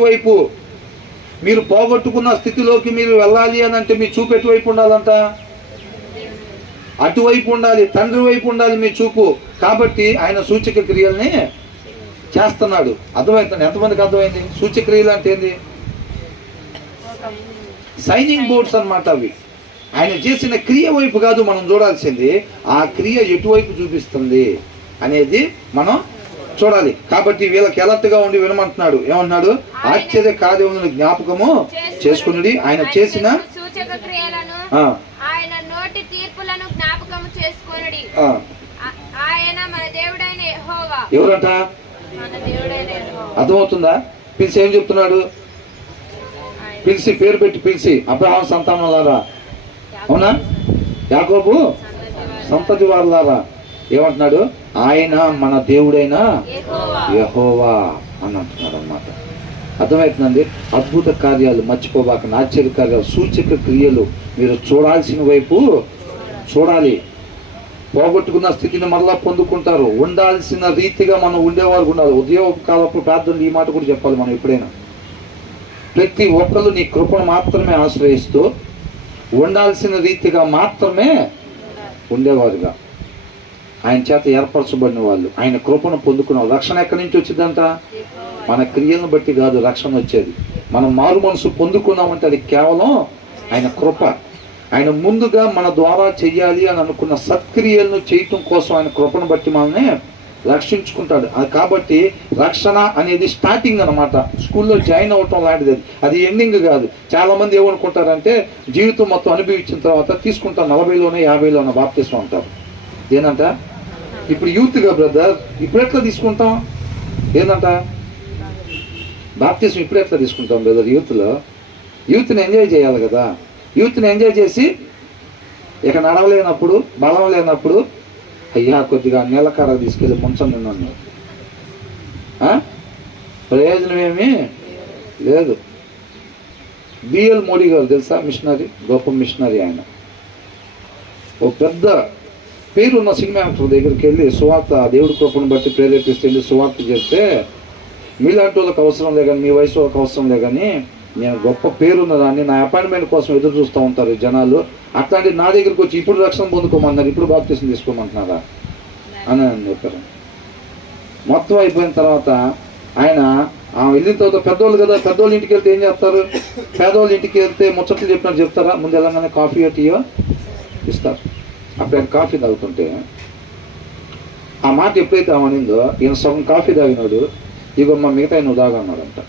వైపు మీరు పోగొట్టుకున్న స్థితిలోకి మీరు వెళ్ళాలి అని అంటే మీ చూపు ఎటువైపు ఉండాలంట? అటువైపు ఉండాలి, తండ్రి వైపు ఉండాలి మీ చూపు. కాబట్టి ఆయన సూచక క్రియల్ని చేస్తున్నాడు. అర్థమవుతుంది? ఎంతమందికి అర్థమైంది? సూచక క్రియలు అంటే ఏంది? సైనింగ్ బోర్డ్స్ అన్నమాట అవి. ఆయన చేసిన క్రియ వైపు కాదు మనం చూడాల్సింది, ఆ క్రియ ఎటువైపు చూపిస్తుంది అనేది మనం చూడాలి. కాబట్టి వీళ్ళకి ఎలర్ట్గా ఉండి వినమంటున్నాడు. ఏమంటున్నాడు? ఆశ్చర్య కార్యములను జ్ఞాపకము చేసుకుని ఆయన చేసిన సూచక క్రియలను ఆయన నోటి తీర్పులను జ్ఞాపకము చేసుకొనుడి. ఆయన మన దేవుడైన యెహోవా. ఎవరంట? మన దేవుడైన యెహోవా. అర్థమవుతుందా? పిలిచి ఏం చెప్తున్నాడు? పిలిచి పేరు పెట్టి పిలిచి, అబ్రహాము సంతానాలారా, అవునా, యాకోబు సంతతి వారులారా, ఏమంటున్నాడు? ఆయన మన దేవుడైన యెహోవా అని అంటున్నాడు అన్నమాట. అర్థమవుతుందండి? అద్భుత కార్యాలు మర్చిపోబాక, ఆశ్చర్య కార్యాలు, సూచక క్రియలు మీరు చూడాల్సిన వైపు చూడాలి. పోగొట్టుకున్న స్థితిని మరలా పొందుకుంటారు. ఉండాల్సిన రీతిగా మనం ఉండేవారు ఉండాలి. ఉదయోగకాలపు ప్రార్థనలు ఈ మాట కూడా చెప్పాలి మనం ఎప్పుడైనా. ప్రతి ఒక్కరు నీ కృపను మాత్రమే ఆశ్రయిస్తూ ఉండాల్సిన రీతిగా మాత్రమే ఉండేవారుగా, ఆయన చేత ఏర్పరచబడిన వాళ్ళు, ఆయన కృపను పొందుకున్న రక్షణ ఎక్కడి నుంచి వచ్చిందంట? మన క్రియలను బట్టి కాదు రక్షణ వచ్చేది. మనం మారు మనసు పొందుకున్నామంటే అది కేవలం ఆయన కృప. ఆయన ముందుగా మన ద్వారా చెయ్యాలి అని అనుకున్న సత్క్రియలను చేయటం కోసం ఆయన కృపను బట్టి మనల్ని రక్షించుకుంటాడు. అది కాబట్టి రక్షణ అనేది స్టార్టింగ్ అనమాట. స్కూల్లో జాయిన్ అవటం లాంటిది, అది ఎండింగ్ కాదు. చాలామంది ఏమనుకుంటారంటే జీవితం మొత్తం అనుభవించిన తర్వాత తీసుకుంటారు, 40లోనే 50లోనే బాప్తిస్మం అంటారు. ఏంటంట? ఇప్పుడు యూత్గా బ్రదర్, ఇప్పుడు ఎట్లా తీసుకుంటాం? ఏంటంట? బాప్తిస్మం ఇప్పుడు ఎట్లా తీసుకుంటాం బ్రదర్? యూత్ని ఎంజాయ్ చేయాలి కదా. యూత్ని ఎంజాయ్ చేసి ఇక నడవలేనప్పుడు, బలం లేనప్పుడు, అయ్యా కొద్దిగా నీళ్ళకార తీసుకెళ్ళి ముంచండి నన్ను, ప్రయోజనం ఏమీ లేదు. బిఎల్ మోడీ గారు తెలుసా? మిషనరీ, గొప్ప మిషనరీ. ఆయన ఓ పెద్ద పేరున్న సినిమా యాక్టర్ దగ్గరికి వెళ్ళి సువార్త, దేవుడి కృపను బట్టి ప్రేరేపిస్తే వెళ్ళి సువార్త చెప్తే, మీలాంటి వాళ్ళకి అవసరం లే కానీ, మీ వయసు వాళ్ళకి అవసరం లే కానీ, నేను గొప్ప పేరున్న దాన్ని నా అపాయింట్మెంట్ కోసం ఎదురు చూస్తూ ఉంటారు జనాలు, అట్లాంటి నా దగ్గరికి వచ్చి ఇప్పుడు రక్షణ పొందుకోమన్నారు, ఇప్పుడు బాప్తిస్మం తీసుకోమంటున్నారా అని చెప్పారు. మొత్తం అయిపోయిన తర్వాత ఆయన వెళ్ళిన తర్వాత పెద్దోళ్ళు కదా, పెద్దోళ్ళ ఇంటికి వెళ్తే ఏం చేస్తారు? పేదోళ్ళ ఇంటికి వెళ్తే ముచ్చట్లు చెప్పినట్టు చెప్తారా? ముందు వెళ్ళగానే కాఫీ టీయో ఇస్తారు. అప్పుడు ఆయన కాఫీ తాగుతుంటే ఆ మాట ఎప్పుడైతే ఆమె అనిందో, ఈయన సగం కాఫీ తాగినాడు, ఇగో మా మిగతా నువ్వు తాగన్నాడంట.